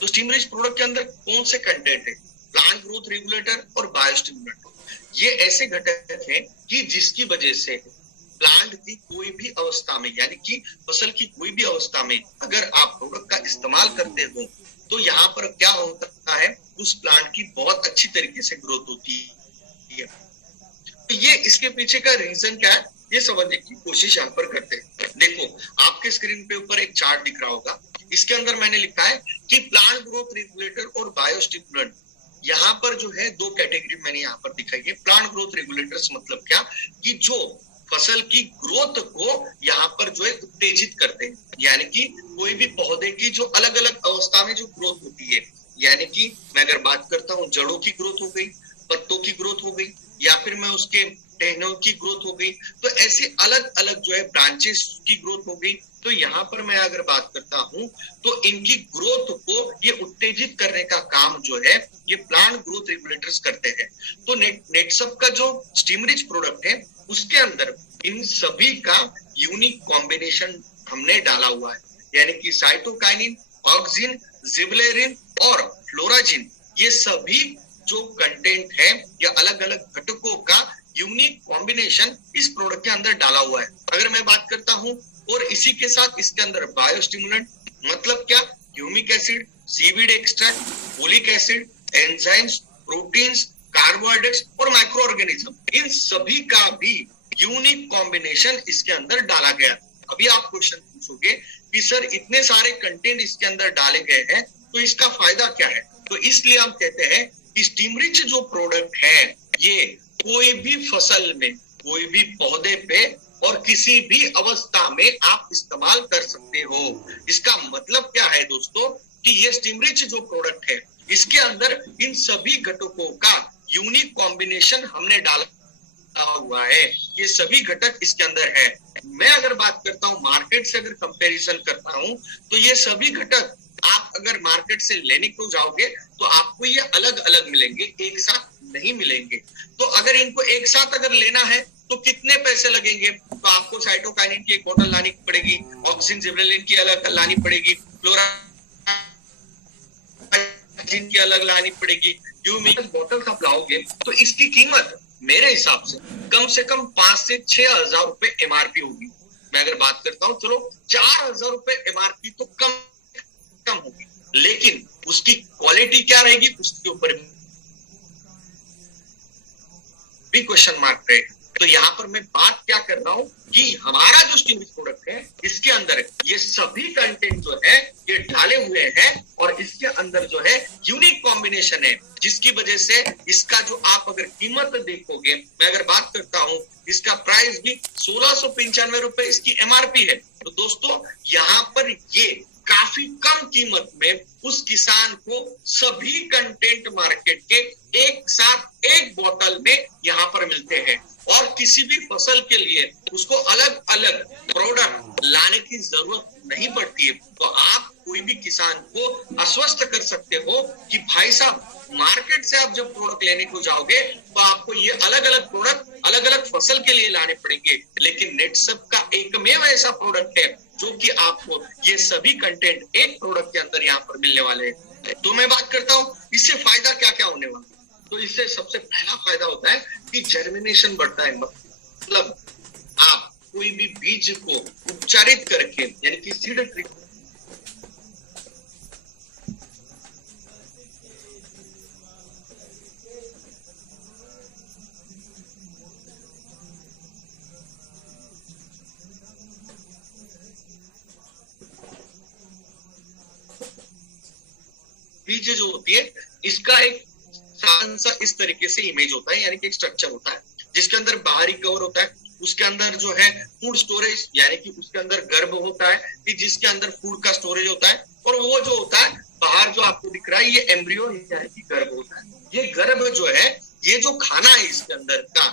तो steam rich product के अंदर कौन से कंटेंट है? प्लांट ग्रोथ रेगुलेटर और बायोस्टिमुलेंट। ये ऐसे घटक हैं कि जिसकी वजह से प्लांट की कोई भी अवस्था में, यानी कि फसल की कोई भी अवस्था में अगर आप प्रोडक्ट का इस्तेमाल करते हो तो यहाँ पर क्या होता है, उस प्लांट की बहुत अच्छी तरीके से ग्रोथ होती है। तो ये इसके पीछे का रीजन क्या है, ये समझने की कोशिश यहाँ पर करते हैं। देखो आपके स्क्रीन पे ऊपर एक चार्ट दिख रहा होगा, इसके अंदर मैंने लिखा है कि प्लांट ग्रोथ रेगुलेटर और बायोस्टिमुलेंट, यहाँ पर जो है दो कैटेगरी मैंने यहाँ पर दिखाई है। प्लांट ग्रोथ रेगुलेटर्स मतलब क्या, कि जो फसल की ग्रोथ को यहाँ पर जो है उत्तेजित करते हैं, यानी कि कोई भी पौधे की जो अलग अलग अवस्था में जो ग्रोथ होती है, यानी कि मैं अगर बात करता हूँ जड़ों की ग्रोथ हो गई, पत्तों की ग्रोथ हो गई, या फिर मैं उसके टहनियों की ग्रोथ हो गई, तो ऐसे अलग अलग जो है ब्रांचेस की ग्रोथ हो गई। तो यहाँ पर मैं अगर बात करता हूँ तो इनकी ग्रोथ को ये उत्तेजित करने का काम जो है ये प्लांट ग्रोथ रेगुलेटर्स करते हैं। तो नेटसप का जो स्टीम रिच प्रोडक्ट है उसके अंदर इन सभी का यूनिक कॉम्बिनेशन हमने डाला हुआ है, यानी कि साइटोकाइनिन, ऑक्सिन, जिबरेलिन और फ्लोराजिन, ये सभी जो कंटेंट है या अलग अलग घटकों का यूनिक कॉम्बिनेशन इस प्रोडक्ट के अंदर डाला हुआ है। अगर मैं बात करता हूं और इसी के साथ इसके अंदर बायोस्टिमुलेंट मतलब क्या, humic acid, seaweed extract, folic acid, enzymes, proteins, carbohydrates और माइक्रो ऑर्गेनिज्म, इन सभी का भी यूनिक कॉम्बिनेशन इसके अंदर डाला गया। अभी आप क्वेश्चन पूछोगे कि सर इतने सारे कंटेंट इसके अंदर डाले गए हैं तो इसका फायदा क्या है? तो इसलिए हम कहते हैं कि स्टीम रिच जो प्रोडक्ट है ये कोई भी फसल में, कोई भी पौधे पे और किसी भी अवस्था में आप इस्तेमाल कर सकते हो। इसका मतलब क्या है दोस्तों, कि ये स्टीम रिच जो प्रोडक्ट है इसके अंदर इन सभी घटकों का यूनिक कॉम्बिनेशन हमने डाला हुआ है, ये सभी घटक इसके अंदर है। मैं अगर बात करता हूँ मार्केट से अगर कंपैरिजन करता हूँ तो ये सभी घटक आप अगर मार्केट से लेने को जाओगे तो आपको ये अलग अलग मिलेंगे, एक साथ नहीं मिलेंगे। तो अगर इनको एक साथ अगर लेना है तो कितने पैसे लगेंगे? तो आपको साइटोकाइनिन की एक बोतल लानी पड़ेगी, ऑक्सिन जिबरेलिन की अलग लानी पड़ेगी, फ्लोराजिन की अलग लानी पड़ेगी। ह्यूमिक बोतल आप लाओगे तो इसकी कीमत मेरे हिसाब से कम 5 से 6 हजार रुपए एमआरपी होगी। मैं अगर बात करता हूँ चलो 4,000 रुपए एमआरपी तो कम होगी, लेकिन उसकी क्वालिटी क्या रहेगी उसके ऊपर भी क्वेश्चन मार्क रहेगा। तो यहाँ पर मैं बात क्या कर रहा हूँ कि हमारा जो स्टीम रिच प्रोडक्ट है इसके अंदर ये सभी कंटेंट जो है ये डाले हुए हैं और इसके अंदर जो है यूनिक कॉम्बिनेशन है, जिसकी वजह से इसका जो आप अगर कीमत देखोगे, मैं अगर बात करता हूँ इसका प्राइस भी 1695 रुपए इसकी एमआरपी है। तो दोस्तों यहाँ पर ये काफी कम कीमत में उस किसान को सभी कंटेंट मार्केट के एक साथ एक बोतल में यहाँ पर मिलते हैं और किसी भी फसल के लिए उसको अलग अलग प्रोडक्ट लाने की जरूरत नहीं पड़ती है। तो आप कोई भी किसान को आश्वस्त कर सकते हो कि भाई साहब मार्केट से आप जब प्रोडक्ट लेने को जाओगे तो आपको ये अलग अलग प्रोडक्ट अलग अलग फसल के लिए लाने पड़ेंगे, लेकिन नेटसप का एकमेव ऐसा प्रोडक्ट है जो कि आपको ये सभी कंटेंट एक प्रोडक्ट के अंदर यहाँ पर मिलने वाले हैं। तो मैं बात करता हूँ इससे फायदा क्या क्या होने वाला है। तो इससे सबसे पहला फायदा होता है कि जर्मिनेशन बढ़ता है, मतलब आप कोई भी बीज को उपचारित करके यानी कि सीड ट्रीट बीज जो होती है इसका एक साधारण सा इस तरीके से इमेज होता है, यानी कि एक स्ट्रक्चर होता है जिसके अंदर बाहरी कवर होता है, उसके अंदर जो है फूड स्टोरेज यानी कि उसके अंदर गर्भ होता है कि जिसके अंदर फूड का स्टोरेज होता है, और वो जो होता है बाहर जो आपको दिख रहा है ये एम्ब्रियो यानी कि गर्भ होता है। ये गर्भ जो है ये जो खाना है इसके अंदर का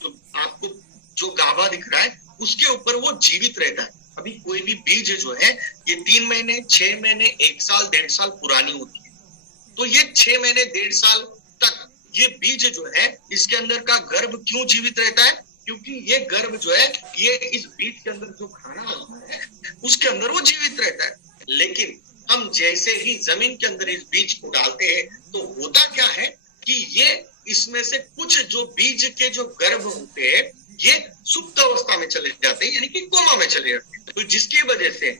तो आपको जो गाभा दिख रहा है उसके ऊपर वो जीवित रहता है। अभी कोई भी बीज जो है ये 3 महीने 6 महीने 1 साल 1.5 साल पुरानी होती है, तो ये 6 महीने 1.5 साल तक ये बीज जो है इसके अंदर का गर्भ क्यों जीवित रहता है, क्योंकि ये गर्भ जो है ये इस बीज के अंदर जो खाना होता है उसके अंदर वो जीवित रहता है। लेकिन हम जैसे ही जमीन के अंदर इस बीज को डालते हैं तो होता क्या है कि ये इसमें से कुछ जो बीज के जो गर्भ होते हैं ये सुप्त अवस्था में चले जाते हैं, यानी कि कोमा में चले जाते हैं। तो जिसकी वजह से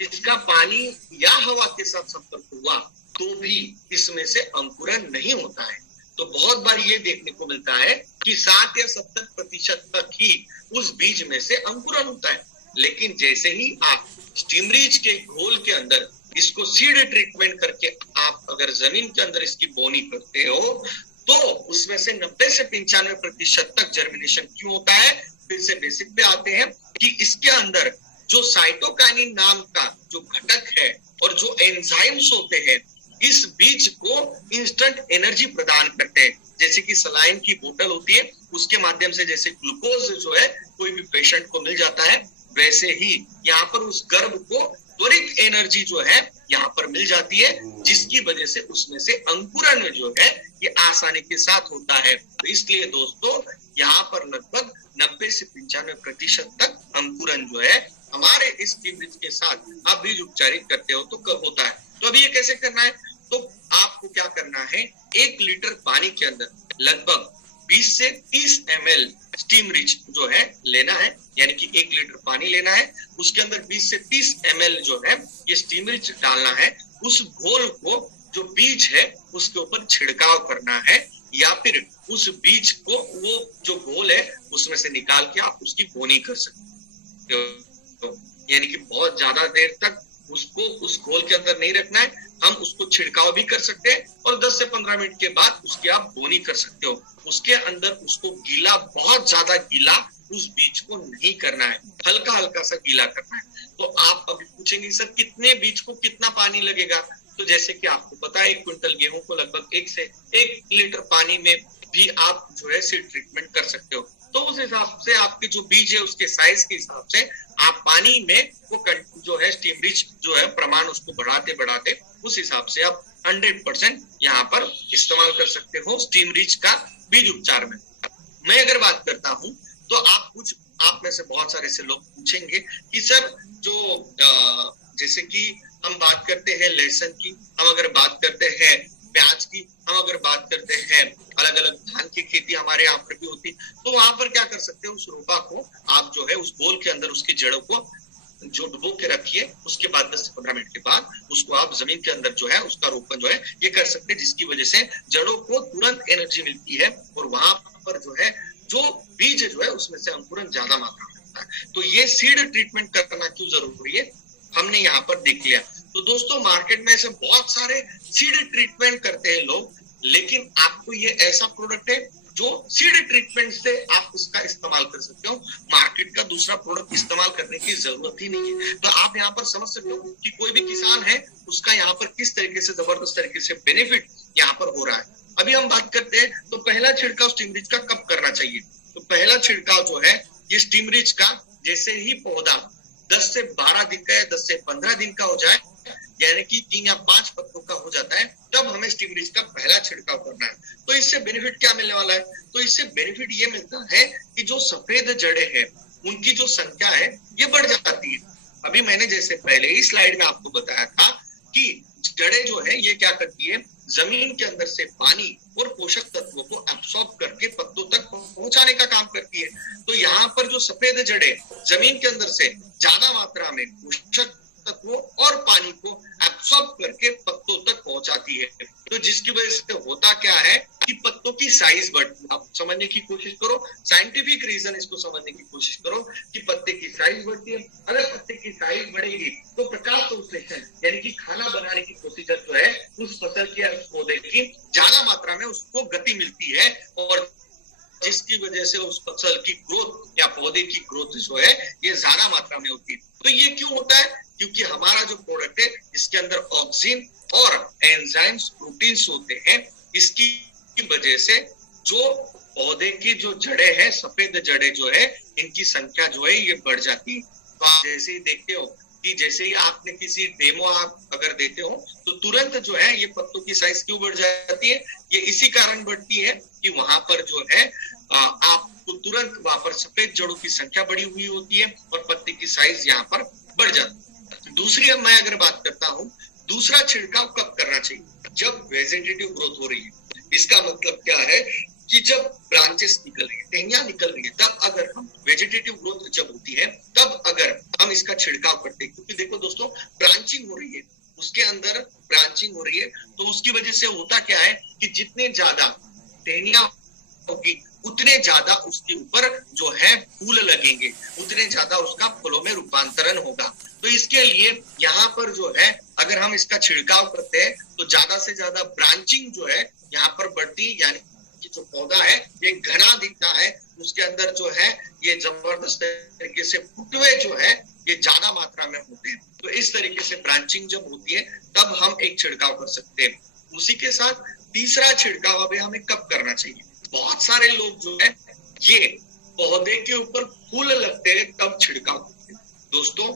इसका पानी या हवा के साथ संपर्क हुआ तो भी इसमें से अंकुरन नहीं होता है। तो बहुत बार ये देखने को मिलता है कि 60 या 70% तक ही उस बीज में से अंकुरन होता है। लेकिन जैसे ही आप स्टीमरीच के घोल के अंदर इसको सीड ट्रीटमेंट करके आप अगर जमीन के अंदर इसकी बोनी करते हो तो उसमें से 90 से 95% तक जर्मिनेशन क्यों होता है। फिर से बेसिक पे आते हैं कि इसके अंदर जो साइटोकाइनिन नाम का जो घटक है और जो एंजाइम्स होते हैं इस बीज को इंस्टेंट एनर्जी प्रदान करते हैं। जैसे कि सलाइन की बोतल होती है उसके माध्यम से जैसे ग्लूकोज जो है कोई भी पेशेंट को मिल जाता है, वैसे ही यहाँ पर उस गर्भ को त्वरित एनर्जी जो है यहाँ पर मिल जाती है, जिसकी वजह से उसमें से अंकुरन जो है ये आसानी के साथ होता है। तो इसलिए दोस्तों यहाँ पर लगभग 90 से 95% तक अंकुरन जो है हमारे इस बीज के साथ आप बीज उपचारित करते हो तो कब होता है। तो अभी ये कैसे करना है, तो आपको क्या करना है, 1 लीटर पानी के अंदर लगभग 20 से 30 ml स्टीम रिच जो है लेना है, यानी कि 1 लीटर पानी लेना है, उसके अंदर 20 से 30 ml जो है ये स्टीम रिच डालना है। उस घोल को जो बीज है उसके ऊपर छिड़काव करना है, या फिर उस बीज को वो जो घोल है उसमें से निकाल के आप उसकी बोनी कर सकते हो। यानी कि बहुत ज्यादा देर तक उसको उस घोल के अंदर नहीं रखना है, हम उसको छिड़काव भी कर सकते हैं और 10 से 15 मिनट के बाद उसकी आप बोनी कर सकते हो। उसके अंदर उसको गीला, बहुत ज्यादा गीला उस बीज को नहीं करना है, हल्का हल्का सा गीला करना है। तो आप अभी पूछेंगे सर कितने बीज को कितना पानी लगेगा, तो जैसे कि आपको पता है 1 क्विंटल गेहूं को लगभग 1 से 1 लीटर पानी में भी आप जो है सीड ट्रीटमेंट कर सकते हो। तो उस हिसाब से आपके जो बीज है उसके साइज के हिसाब से आप पानी में वो जो है स्टीम रिच जो है प्रमाण उसको बढ़ाते बढ़ाते उस हिसाब से आप 100% यहाँ पर इस्तेमाल कर सकते हो स्टीम रिच का बीज उपचार में। मैं अगर बात करता हूँ तो आप में से बहुत सारे से लोग पूछेंगे कि सर जो जैसे कि हम बात करते हैं लहसुन की, हम अगर बात करते हैं प्याज की, हम अगर बात करते हैं अलग अलग धान की खेती हमारे यहाँ पर भी होती, तो वहां पर क्या कर सकते हैं, उस रोपा को आप जो है उस बोल के अंदर उसकी जड़ों को जो डुबो के रखिए, उसके बाद 10 से 15 मिनट के बाद उसको आप जमीन के अंदर जो है उसका रोपण जो है ये कर सकते हैं, जिसकी वजह से जड़ों को तुरंत एनर्जी मिलती है और वहां पर जो है जो बीज जो है उसमें से अंकुरन ज्यादा मात्रा में होता है। तो ये सीड ट्रीटमेंट करना क्यों जरूरी है हमने यहाँ पर देख लिया। तो दोस्तों मार्केट में ऐसे बहुत सारे सीड ट्रीटमेंट करते हैं लोग, लेकिन आपको ये ऐसा प्रोडक्ट है जो सीड ट्रीटमेंट से आप उसका इस्तेमाल कर सकते हो, मार्केट का दूसरा प्रोडक्ट इस्तेमाल करने की जरूरत ही नहीं है। तो आप यहाँ पर समझ सकते हो कि कोई भी किसान है उसका यहाँ पर किस तरीके से जबरदस्त तरीके से बेनिफिट यहाँ पर हो रहा है। अभी हम बात करते हैं तो पहला छिड़काव स्टीम रिच का कब करना चाहिए। तो पहला छिड़काव जो है ये स्टीम रिच का जैसे ही पौधा 10 से 12 दिन का या 10 से 15 दिन का हो जाए, यानी कि 3 या 5 पत्तों का हो जाता है, तब हमें स्टीम रिच का पहला छिड़काव करना है। तो इससे बेनिफिट क्या मिलने वाला है, तो इससे बेनिफिट ये मिलता है कि जो सफेद जड़ें हैं उनकी जो संख्या है ये बढ़ जाती है। अभी मैंने जैसे पहले ही स्लाइड में आपको बताया था कि जड़ें जो है ये क्या करती है, जमीन के अंदर से पानी और पोषक तत्वों को एब्सॉर्ब करके पत्तों तक पहुंचाने का काम करती है। तो यहाँ पर जो सफेद जड़ें जमीन के अंदर से ज्यादा मात्रा में पोषक तत्वों और पानी को एब्सॉर्ब करके पत्तों तक पहुंचाती है। तो जिसकी वजह से होता क्या है कि पत्तों की साइज बढ़ती है। आप समझने की कोशिश करो, साइंटिफिक रीजन इसको समझने की कोशिश करो कि पत्ते की साइज बढ़ती है। अगर पत्ते की साइज बढ़ेगी तो प्रकाश संश्लेषण यानी कि खाना बनाने की प्रोसीजर जो है उस फसल के पौधे की ज्यादा मात्रा में उसको गति मिलती है, और जिसकी वजह से उस फसल की ग्रोथ या पौधे की ग्रोथ जो है ये ज्यादा मात्रा में होती है। तो ये क्यों होता है, क्योंकि हमारा जो प्रोडक्ट है इसके अंदर ऑक्सीजन और एंजाइम्स प्रोटीन्स होते हैं, इसकी वजह से जो पौधे की जो जड़ें हैं, सफेद जड़ें जो है इनकी संख्या जो है ये बढ़ जाती है। तो आप जैसे ही देखते हो कि जैसे ही आपने किसी डेमो आप अगर देते हो तो तुरंत जो है ये पत्तों की साइज क्यों बढ़ जाती है, ये इसी कारण बढ़ती है कि वहां पर जो है आपको तुरंत वहां पर सफेद जड़ों की संख्या बढ़ी हुई होती है और पत्ते की साइज यहाँ पर बढ़ जाती है। दूसरी मैं अगर बात करता हूँ दूसरा छिड़काव कब करना चाहिए? जब वेजिटेटिव ग्रोथ हो रही है। इसका मतलब क्या है कि जब ब्रांचेस निकल रही है, टहनियां निकल रही है, तब अगर हम वेजिटेटिव ग्रोथ जब होती है तब अगर हम इसका छिड़काव करते हैं, क्योंकि देखो दोस्तों ब्रांचिंग हो रही है, उसके अंदर ब्रांचिंग हो रही है, तो उसकी वजह से होता क्या है कि जितने ज्यादा टहनियां होगी उतने ज्यादा उसके ऊपर जो है फूल लगेंगे, उतने ज्यादा उसका फूलों में रूपांतरण होगा। तो इसके लिए यहाँ पर जो है अगर हम इसका छिड़काव करते हैं तो ज्यादा से ज्यादा ब्रांचिंग जो है यहाँ पर बढ़ती, यानी कि जो पौधा है ये घना दिखता है, उसके अंदर जो है ये जबरदस्त तरीके से फुटवे जो है ये ज्यादा मात्रा में होते हैं। तो इस तरीके से ब्रांचिंग जब होती है तब हम एक छिड़काव कर सकते हैं। उसी के साथ तीसरा छिड़काव अभी हमें कब करना चाहिए? बहुत सारे लोग जो है ये पौधे के ऊपर फूल लगते हैं तब छिड़काव करते हैं। दोस्तों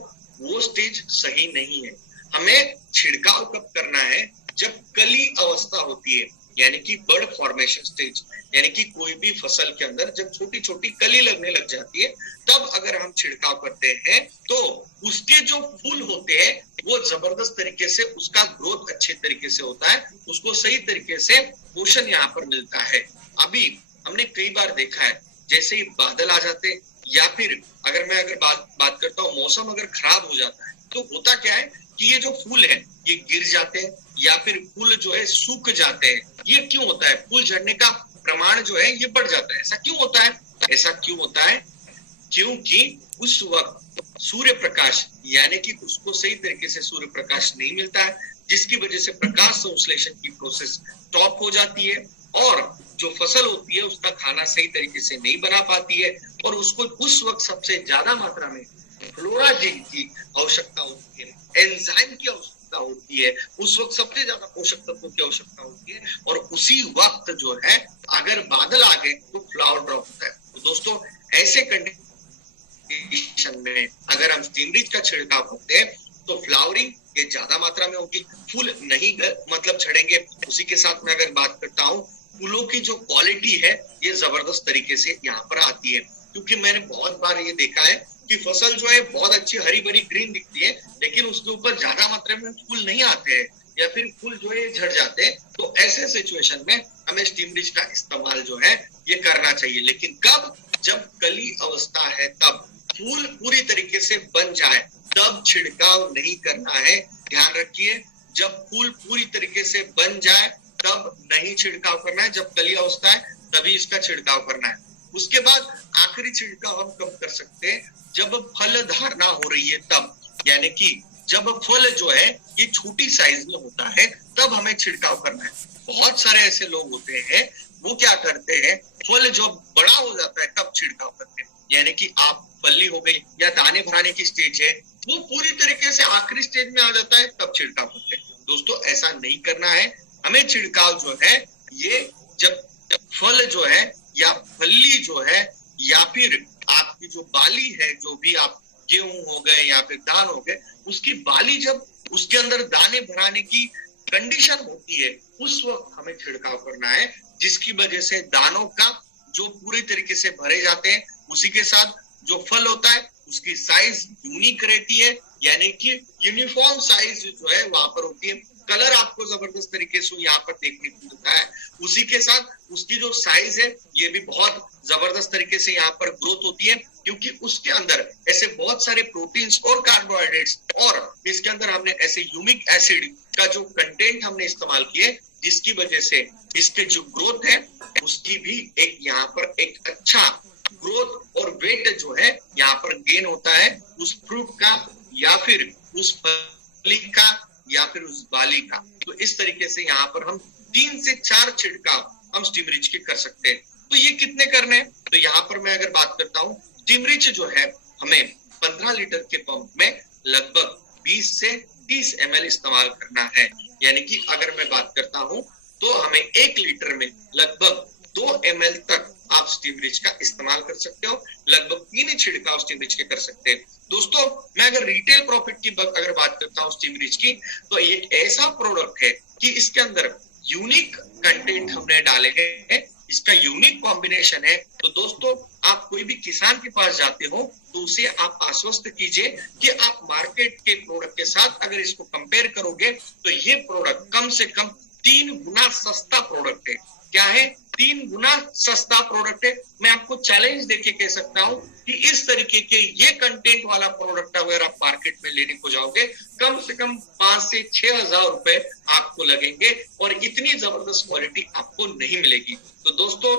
वो स्टेज सही नहीं है। हमें छिड़काव कब करना है? जब कली अवस्था होती है, यानी कि बर्ड फॉर्मेशन स्टेज, यानी कि कोई भी फसल के अंदर जब छोटी छोटी कली लगने लग जाती है तब अगर हम छिड़काव करते हैं तो उसके जो फूल होते हैं वो जबरदस्त तरीके से उसका ग्रोथ अच्छे तरीके से होता है, उसको सही तरीके से पोषण यहाँ पर मिलता है। अभी हमने कई बार देखा है जैसे ही बादल आ जाते या फिर अगर बात करता हूँ मौसम अगर खराब हो जाता है तो होता क्या है कि ये जो फूल है ये गिर जाते हैं या फिर फूल जो है सूख जाते हैं। ये क्यों होता है? फूल झड़ने का प्रमाण जो है ये बढ़ जाता है। ऐसा क्यों होता है? ऐसा क्यों होता है? क्योंकि उस वक्त सूर्य प्रकाश यानी कि उसको सही तरीके से सूर्य प्रकाश नहीं मिलता है, जिसकी वजह से प्रकाश संश्लेषण की प्रोसेस स्टॉप हो जाती है और जो फसल होती है उसका खाना सही तरीके से नहीं बना पाती है और उसको उस वक्त सबसे ज्यादा मात्रा में फ्लोराजीन की आवश्यकता होती है, एंजाइम की आवश्यकता होती है, उस वक्त सबसे ज्यादा पोषक तत्वों की आवश्यकता होती है और उसी वक्त जो है अगर बादल आ गए तो फ्लावर ड्रॉप होता है। तो दोस्तों ऐसे कंडीशन में अगर हम स्टीमरीच का छिड़काव करते हैं तो फ्लावरिंग ये ज्यादा मात्रा में होगी, फूल नहीं मतलब झड़ेंगे। उसी के साथ मैं अगर बात करता हूँ फूलों की जो क्वालिटी है ये जबरदस्त तरीके से यहाँ पर आती है, क्योंकि मैंने बहुत बार ये देखा है कि फसल जो है बहुत अच्छी हरी भरी ग्रीन दिखती है लेकिन उसके ऊपर ज्यादा मात्रा में फूल नहीं आते हैं या फिर फूल जो है झड़ जाते हैं। तो ऐसे सिचुएशन में हमें स्टीमरीच का इस्तेमाल जो है ये करना चाहिए, लेकिन कब? जब कली अवस्था है तब, फूल पूरी तरीके से बन जाए तब छिड़काव नहीं करना है। ध्यान रखिए, जब फूल पूरी तरीके से बन जाए तब नहीं छिड़काव करना है, जब कली अवस्था है तभी इसका छिड़काव करना है। उसके बाद आखिरी छिड़काव हम कब कर सकते हैं? जब फल धारणा हो रही है तब, यानी कि जब फल जो है ये छोटी साइज में होता है तब हमें छिड़काव करना है। बहुत सारे ऐसे लोग होते हैं वो क्या करते हैं, फल जो बड़ा हो जाता है तब छिड़काव करते हैं, यानी कि आप फली हो गई या दाने भराने की स्टेज है वो पूरी तरीके से आखिरी स्टेज में आ जाता है तब छिड़काव करते हैं। दोस्तों ऐसा नहीं करना है। हमें छिड़काव जो है ये जब फल जो है या फली जो है या फिर आपकी जो बाली है, जो भी आप गेहूं हो गए या फिर धान हो गए, उसकी बाली जब उसके अंदर दाने भराने की कंडीशन होती है उस वक्त हमें छिड़काव करना है, जिसकी वजह से दानों का जो पूरी तरीके से भरे जाते हैं, उसी के साथ जो फल होता है उसकी साइज यूनिक रहती है, यानी कि यूनिफॉर्म साइज जो है वहां पर होती है। कलर आपको जबरदस्त तरीके से यहाँ पर देखने को मिलता है। उसी के साथ उसकी जो साइज है ये भी बहुत जबरदस्त तरीके से यहाँ पर ग्रोथ होती है, क्योंकि उसके अंदर ऐसे बहुत सारे प्रोटीन्स और कार्बोहाइड्रेट्स और इसके अंदर हमने ऐसे ह्यूमिक एसिड का जो कंटेंट हमने इस्तेमाल किए, जिसकी वजह से इसके जो ग्रोथ है उसकी भी एक यहाँ पर एक अच्छा ग्रोथ और वेट जो है यहाँ पर गेन होता है उस फ्रूट का या फिर उस फली का या फिर उस बाली का। तो इस तरीके से यहाँ पर हम 3 से 4 छिड़काव हम स्टीमरीच के कर सकते हैं। तो ये कितने करने हैं? तो यहाँ पर मैं अगर बात करता हूँ, स्टीमरीच जो है हमें 15 लीटर के पंप में लगभग 20 से 30 ml इस्तेमाल करना है, यानी कि अगर मैं बात करता हूँ तो हमें 1 लीटर में लगभग 2 ml तक आप स्टीमरीच का इस्तेमाल कर सकते हो। लगभग 3 छिड़काव स्टीमरीच के कर सकते हैं। दोस्तों मैं अगर रिटेल प्रॉफिट की अगर बात करता हूँ स्टीमरीच की, तो ये ऐसा प्रोडक्ट है कि इसके अंदर यूनिक कंटेंट हमने डाले हैं इसका यूनिक कॉम्बिनेशन है। तो दोस्तों आप कोई भी किसान के पास जाते हो तो उसे आप आश्वस्त कीजिए कि आप मार्केट के प्रोडक्ट के साथ अगर इसको कंपेयर करोगे तो ये प्रोडक्ट कम से कम 3 गुना सस्ता प्रोडक्ट है। क्या है? 3 गुना सस्ता प्रोडक्ट है। मैं आपको चैलेंज देके कह सकता हूं कि इस तरीके के ये कंटेंट वाला प्रोडक्ट अगर आप मार्केट में लेने को जाओगे कम से कम 5 से 6 हजार रुपए आपको लगेंगे और इतनी जबरदस्त क्वालिटी आपको नहीं मिलेगी। तो दोस्तों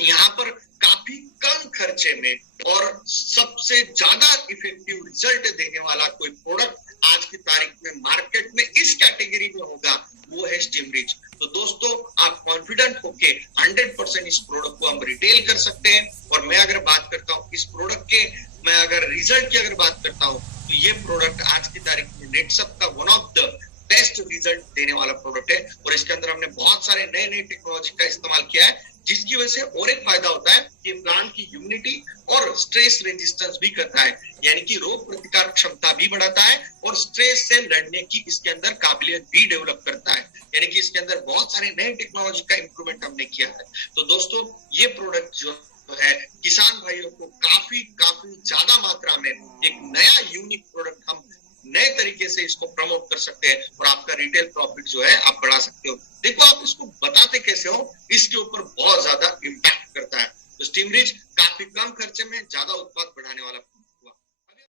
यहाँ पर काफी कम खर्चे में और सबसे ज्यादा इफेक्टिव रिजल्ट देने वाला कोई प्रोडक्ट आज की तारीख में मार्केट में इस कैटेगरी में होगा, वो है स्टीमरिच। तो दोस्तों आप कॉन्फिडेंट होके 100% इस प्रोडक्ट को हम रिटेल कर सकते हैं। और मैं अगर बात करता हूँ इस प्रोडक्ट के, मैं अगर रिजल्ट की अगर बात करता हूँ तो ये प्रोडक्ट आज की तारीख में नेटसप का one of the best result देने वाला प्रोडक्ट है। और इसके अंदर हमने बहुत सारे नए नए टेक्नोलॉजी का इस्तेमाल किया है, जिसकी वजह से और एक फायदा होता है कि प्लांट की ह्यूमिडिटी और स्ट्रेस रेजिस्टेंस भी करता है, यानी कि रोग प्रतिकार क्षमता भी बढ़ाता है और स्ट्रेस से लड़ने की इसके अंदर काबिलियत भी डेवलप करता है। यानी कि इसके अंदर बहुत सारे नए टेक्नोलॉजी का इंप्रूवमेंट हमने किया है। तो दोस्तों ये प्रोडक्ट जो है किसान भाइयों को काफी ज्यादा मात्रा में एक नया यूनिक प्रोडक्ट हम नए तरीके से इसको प्रमोट कर सकते हैं और आपका रिटेल प्रॉफिट जो है आप बढ़ा सकते हो। देखो आप इसको बताते कैसे हो, इसके ऊपर बहुत ज्यादा इम्पैक्ट करता है। तो स्टीमरिच काफी कम खर्चे में ज्यादा उत्पाद बढ़ाने वाला